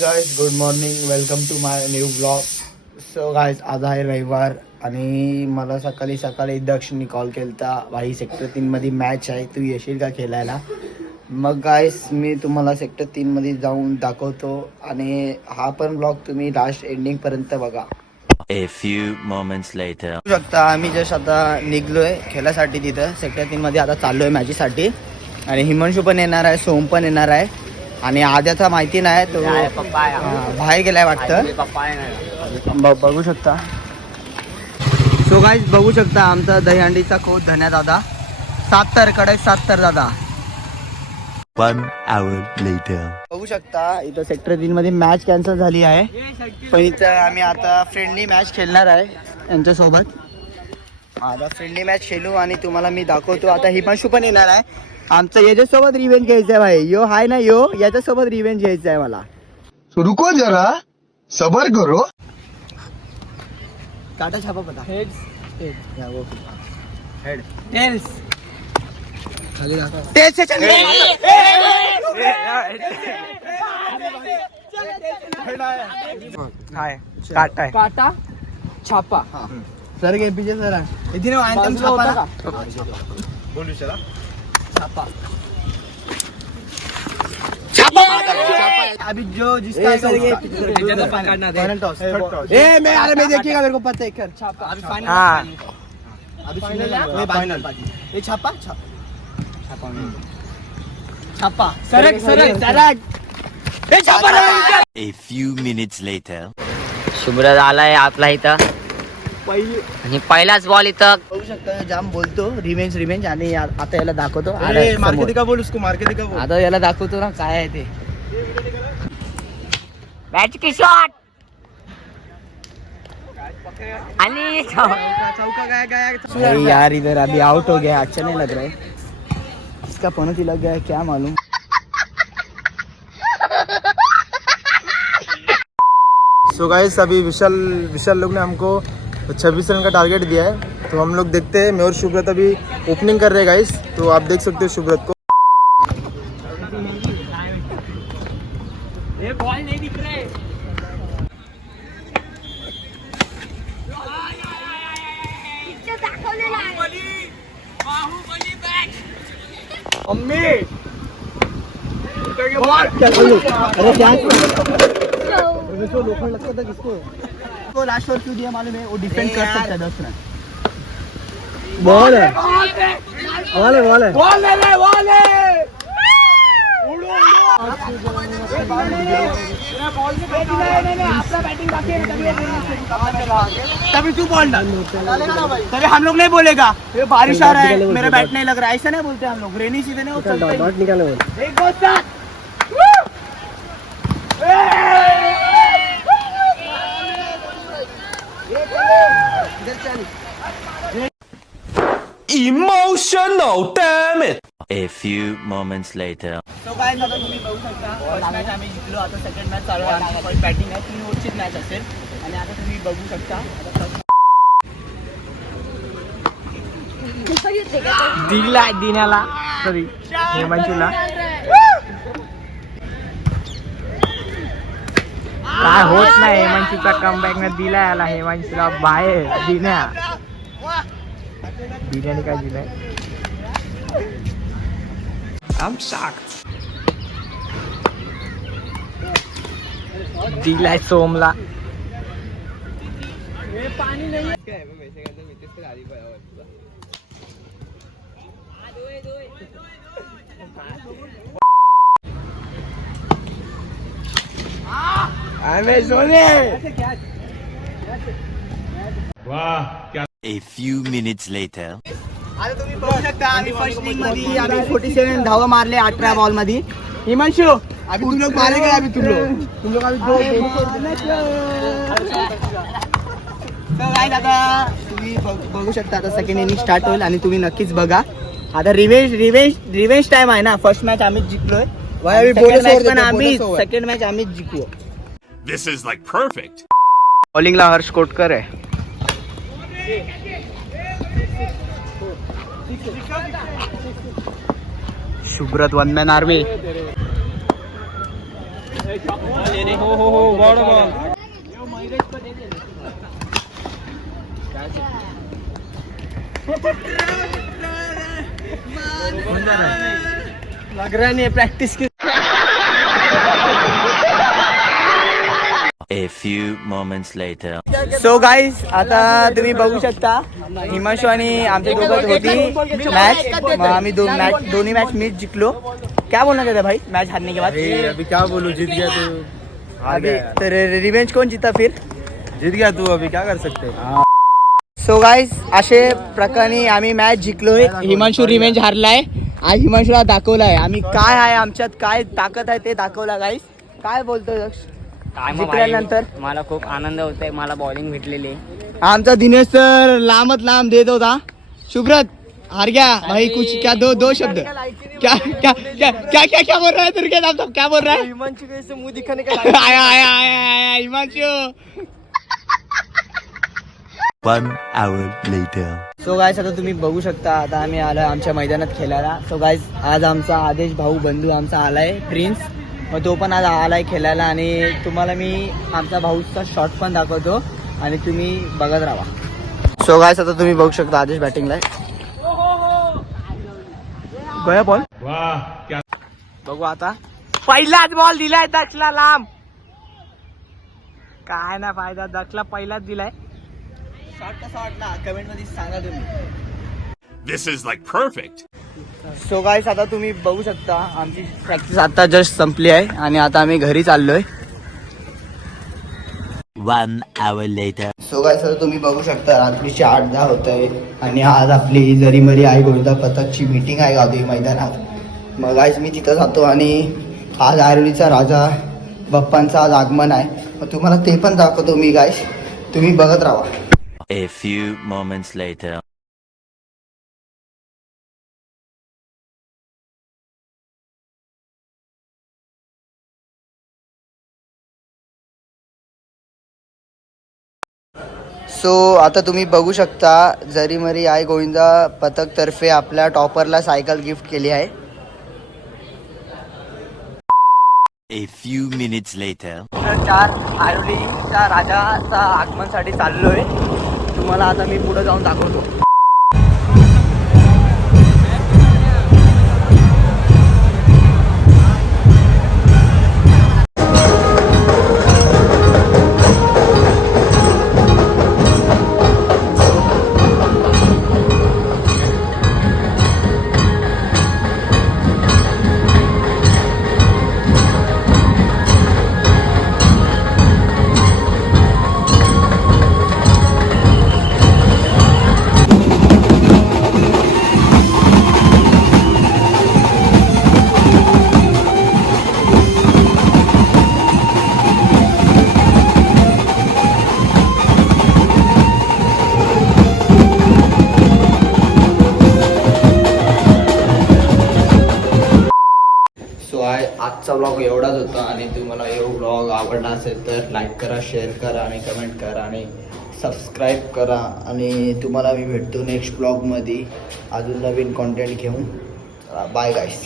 Guys good morning, welcome to my new blog. So guys आज आहे रविवार आणि मला सकाळी सकाळी दक्षनी कॉल केलता. भाई सेक्टर 3 मध्ये मॅच आहे, तू येशील का खेळायला. मग गाइस मी तुम्हाला सेक्टर 3 मध्ये जाऊन दाखवतो आणि हा पण ब्लॉग तुम्ही लास्ट एंडिंग पर्यंत बघा. A few moments later. बघू शकता आम्ही जस्ट आता निघलोय खेळासाठी तिथं सेक्टर 3 मध्ये. आता चाललोय मॅचीसाठी आणि हिमांशू पण येणार आहे, सोम पण येणार आहे आणि आद्याचा माहिती नाही, तो बाहेर गेलाय वाटतं. बघू शकता. सो गाईज बघू शकता आमचा दहीहंडीचा कोच धन्या दादा 70 कडक 70 दादा. 1 hour later. बघू शकता इथं सेक्टर 3 मध्ये मॅच कॅन्सल झाली आहे, पण इथं आम्ही आता फ्रेंडली मॅच खेळणार आहे यांच्यासोबत. आता फ्रेंडली मॅच खेळू आणि तुम्हाला मी दाखवतो. आता हिमांशू पण येणार आहे. आमचं याच्यासोबत रिव्हेंज घ्यायचं आहे भाई. यो हाय ना, यो याच्यासोबत रिव्हेंज घ्यायचं आहे मला. रुको जरा सबर करो. टाटा छापा पता हेड टेल्स टेल्स से चल हाय टाटा काटा छापा. सर के पीछे सर इतने एंथम छापा ना बोल विचारा. छापा छापा अभी जो जिसका ए मैं अरे मैं देखिएगा, मेरे को पता है. कर छापा अभी फाइनल. फाइनल. अभी फाइनल फाइनल ये छापा छापा छापा सरक सरक सरक ए छापा ना. A few minutes later. शुभ्रत आलाय आपला इथं पहिली आणि पहिलाच बॉल इथं. बघू शकता जाम बोलतो रिवेंज रिवेंज आणि आता याला दाखवतो. मार के दिखा बोल उसको, मार के दिखा बोल. आता याला दाखवतो ना काय आहे ते. बॅट की शॉट आणि चौका गया. अरे यार इधर अभी आउट हो गया, अच्छा नहीं लग रहा है. इसका पनौती लग गया है क्या मालूम. सो गाइस अभी विशाल लोग ने हमको 26 रन का टारगेट दिया है, तो हम लोग देखते हैं. मैं और शुभ्रत अभी ओपनिंग कर रहे हैं गाइस, तो आप देख सकते हो शुभ्रत को. ये बॉल नहीं दिख रहे. अरे क्या लोखंड लगता था किसको. वो लास्ट ओवर क्यों दिया मालूम है, वो डिफेंड कर सकता है 10 रन. बॉल है बॉल है बॉल है बॉल ले ले बॉल ले. तभी तू बॉल डाल. तभी हम लोग नहीं बोलेगा ये बारिश आ रहा है, मेरा बैट नहीं लग रहा है, ऐसा नहीं बोलते हम लोग. रेनी सीजन है वो चलता है. एक बहुत साथ Emotional damage. A few moments later. तो काय आता तुम्ही बघू शकता फर्स्ट मॅच आम्ही जिंकलो. आता सेकंड मॅच चालू आहे, आमची फर्स्ट बॅटिंग आहे. 3 ओव्हरचीच मॅच असेल आणि आता तुम्ही बघू शकता दिला दिनाला सॉरी हेमांशूला काय होत नाही. हेमांशूचा कमबॅक न दिला याला हेमांशूला बाहेर. दिन्याने काय दिलाय. I'm shocked. दिलाय Somla. A few minutes later. आता तुम्ही बघू शकता आम्ही फर्स्ट इनिंग मध्ये आम्ही 47 धावा मारले 18 बॉल मध्ये. हिमांशू अभी तुम लोग मारेंगे, अभी तुम लोग अभी तो गाइस आता तुम्ही बघू शकता. आता सेकंड इनिंग स्टार्ट होईल आणि तुम्ही नक्कीच बघा. आता रिवेंज टाइम आहे ना. फर्स्ट मॅच आम्हीच जिंकलोय, पण आम्ही सेकंड मॅच आम्हीच जिंकलो. This is like perfect. बॉलिंगला Harsh Kotkar आहे. शुभ्रत वन मॅन आर्मी. लग रहा नहीं प्रैक्टिस की. A few moments later. So guys आता तुम्ही बघू शकता हिमांशू आणि आमच्या दोघात होती मॅच. आम्ही दोन्ही मॅच मीच जिंकलो. क्या बोलना चाहते भाई मैच हारने के बाद? अभी क्या बोलूं, जीत गया तो हार अभी गया. तर रिवेंज कोण जीता फिर? जीत गया तू, अभी क्या कर सकते. सो गाईज असे प्रकारे आम्ही मॅच जिंकलोय. हिमांशू रिवेंज हारलाय. आज हिमांशूला दाखवलाय आम्ही काय आहे, आमच्यात काय ताकद आहे ते दाखवला. गाईज काय बोलतो यक्ष काय मग जिंकल्यानंतर? भाई, मला खूप आनंद होतोय. मला बॉलिंग भेटलेली आहे. आमचा दिनेश सर लांबत लांब देत होता. शुभ्रत हार गया भाई. कुछ क्या दो शब्द क्या क्या क्या क्या क्या क्या बोल रहा है तुर्के साहब? क्या बोल रहा है? हिमांशु कैसे मुंह दिखाने का आया आया आया आया Himanshu. One hour later. So guys आता तुम्ही बघू शकता आता आम्ही आलो आमच्या मैदानात खेळायला. सो गाईज आज आमचा आदेश भाऊ बंधू आमचा आलाय प्रिन्स. मग तो पण आज आलाय खेळायला आणि तुम्हाला मी आमचा भाऊचा शॉट पण दाखवतो आणि तुम्ही बघत राहा. सो गाईज आता तुम्ही बघू शकता आदेश बॅटिंगला गया बॉल. बघू आता पहिलाच बॉल दिलाय दक्षला लांब. काय ना फायदा, दक्षला पहिलाच दिलाय. शॉट कसा वाटला कमेंट मध्ये सांगा तुम्ही. This is like perfect. So guys आता तुम्ही बघू शकता आमची प्रॅक्टिस आता जस्ट संपली आहे आणि आता आम्ही घरी चाललोय. 1 hour later. सो गाईस आता तुम्ही बघू शकता रात्रीचे 8-10 होत आहे आणि आज आपली जरीमरी आई गोविंदा पथकची मीटिंग आहे गावदेवी मैदानात. मग गाईस मी तिथं जातो आणि आज आरोलीचा राजा बाप्पांचं आज आगमन आहे. मग तुम्हाला ते पण दाखवतो मी गाईस, तुम्ही बघत राहा. A few moments later. So आता तुम्ही बघू शकता जरीमरी आई गोविंदा पथकतर्फे आपल्या टॉपरला सायकल गिफ्ट केली आहे. A few minutes later. 4 आरोलीच्या राजाचा आगमनसाठी चाललोय. तुम्हाला आता मी पुढे जाऊन दाखवतो. आजचा ब्लॉग एवढाच होता आणि तुम्हाला हे ब्लॉग आवडला असेल तर लाईक करा, शेअर करा आणि कमेंट करा आणि सबस्क्राईब करा. आणि तुम्हाला मी भेटतो नेक्स्ट ब्लॉगमध्ये अजून नवीन कॉन्टेंट घेऊन. बाय गाईस.